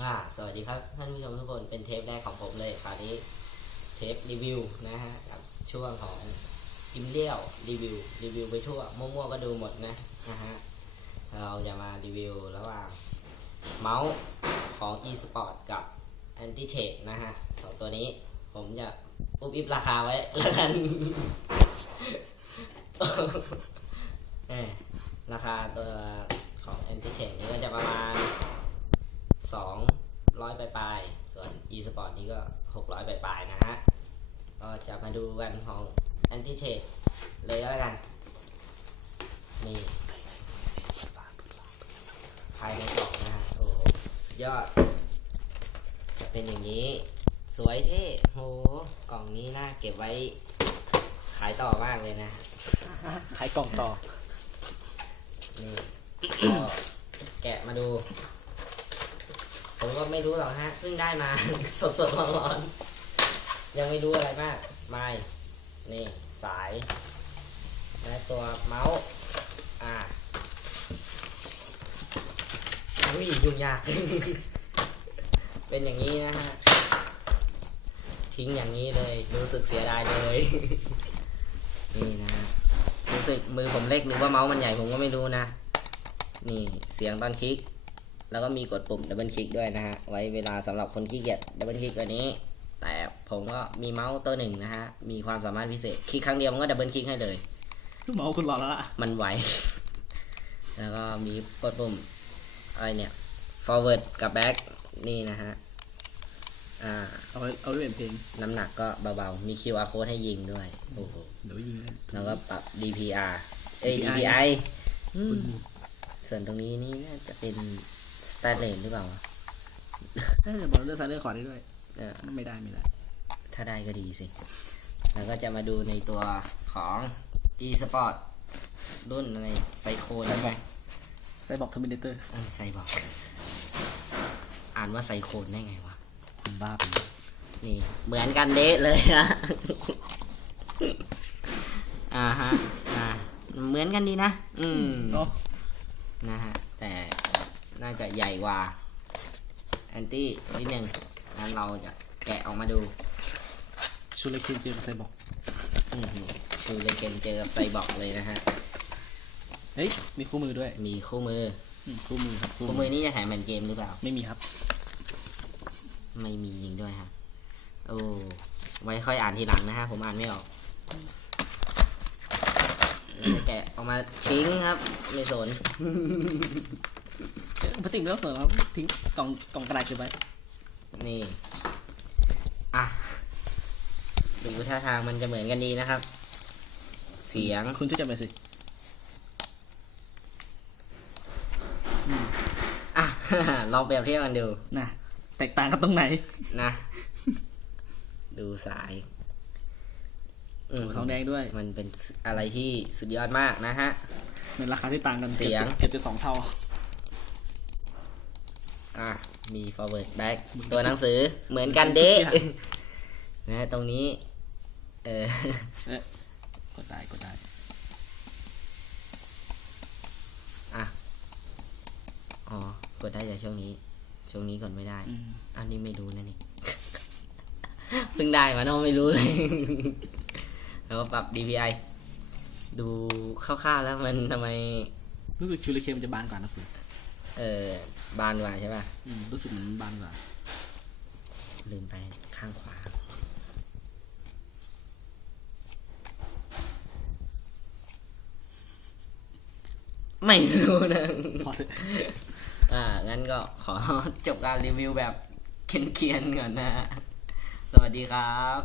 อ่าสวัสดีครับ ท่านผู้ชมทุกคนเป็นเทปแรกของผมเลยคราวนี้เทปรีวิวนะฮะกับช่วงของอิมเลี้ยวรีวิวรีวิวไปทั่วมั่วๆก็ดูหมดนะนะฮะเราจะมารีวิวระหว่างเมาส์ของ eSport กับ Anti t a d e นะฮะสองตัวนี้ผมจะอุบอิบราคาไว้แล้วกันเอราคาตัวของ Anti t a d e นี้ก็จะประมาณ สองร้อยปลายๆส่วน e-sport นี้ก็หกร้อยปลายๆนะฮะ ก็จะมาดูกันของ anti t a d e เลยก็แล้วกัน นี่ภายในกล่องนะฮะโอ้โหสุดยอด จะเป็นอย่างนี้ สวยเท่โหกล่องนี้น่าเก็บไว้ขายต่อมากเลยนะขายกล่องต่อ นี่ก็แกะมาดู ผมก็ไม่รู้หรอกฮะเพิ่งได้มา สดสดๆร้อนๆยังไม่รู้อะไรมากไม่นี่สายและตัวเมาส์อ่าอุ้ยยุ่งยาก เป็นอย่างนี้นะฮะ ทิ้งอย่างนี้เลย รู้สึกเสียดายเลย นี่นะฮะ รู้สึกมือผมเล็กหรือว่าเมาส์มันใหญ่ผมก็ไม่รู้นะ นี่เสียงตอนคลิก แล้วก็มีกดปุ่มดับเบิลคลิกด้วยนะฮะ ไว้เวลาสำหรับคนขี้เกียจดับเบิลคลิกอันนี้ แต่ผมก็มีเมาส์ตัวหนึ่งนะฮะ มีความสามารถพิเศษ คลิกครั้งเดียวมันก็ดับเบิลคลิกให้เลยเมาคุณรอแล้วล่ะ มันไหวแล้วก็มีกดปุ่มอะไรเนี่ย forward กับ back นี่นะฮะ อ่า เอาไว้เอาไว้เปลี่ยนเพลง น้ำหนักก็เบาๆ มี QR code ให้ยิงด้วย โอ้โห เดี๋ยวยิงกันแล้วก็ปรับ DPR เอ้ย DPI DPI อืมคุณส่วนตรงนี้นี่น่าจะเป็นส แตนเลสหรือเปล่าวะเอ้ยเดี๋ยวบอกเลือกซ้ายเลือกขวาได้ด้วยเออ ไม่ได้ไม่ได้ถ้าได้ก็ดีสิ แล้วก็จะมาดูในตัวของ e sport รุ่นอะไรไซโคนไซบอร์กไซบอร์กเทอร์มินเตอร์ไซบอกอ่านว่าไซโคนได้ไงวะคุณบ้าไปนี่เหมือนกันเดะเลยนะ อ่าฮะ อ่า เหมือนกันดีนะ อืม เนาะนะฮะ แต่ น่าจะใหญ่กว่าแอนตี้นิดนึงงั้นเราจะแกะออกมาดูชูเลเคนเจอกับไซบอร์กอือหือชูเลเกนเจอกับไซบอกเลยนะฮะ เฮ้ย มีคู่มือด้วยมีคู่มือ อืมคู่มือครับคู่มือนี่จะแถมแผ่นเกมหรือเปล่า ไม่มีครับ ไม่มีจริงด้วยครับโอ้ ไว้ค่อยอ่านทีหลังนะฮะ ผมอ่านไม่ออกเราจะแกะออกมาทิ้งครับ ไม่สน พลาสติกไม่ต้องเสริมครับทิ้งกล่องกล่องกระดาษเก็บไว้นี่ อะ ดูท่าทางมันจะเหมือนกันดีนะครับ เสียงคุณช่วยจับหน่อยสิอืมอะ ลองเปรียบเทียบกันดูน่ะแตกต่างกันตรงไหน นะ ดูสาย อืมทองแดงด้วย มันเป็นอะไรที่สุดยอดมากนะฮะเป็นราคาที่ต่างกันเสียง เกือบจะสองเท่า อะมี forward back ตัวหนังสือเหมือนกันเด้นะตรงนี้ เออเอ๊ะกดได้กดได้ อะ อ๋อ กดได้จากช่วงนี้ ช่วงนี้กดไม่ได้อืมอันนี้ไม่รู้นะนี่ เพิ่งได้มาเนาะไม่รู้เลย แล้วก็ปรับ DPI ดูคร่าวๆแล้วมันทำไม รู้สึกชูเลเคนมันจะบานกว่านะคุณ เออบานกว่าใช่ป่ะอืมรู้สึกเหมือนมันบานกว่า ลืมไปข้างขวา ไม่รู้นะพอเถอะอ่างั้นก็ขอจบการรีวิวแบบเคียนๆก่อนนะ สวัสดีครับ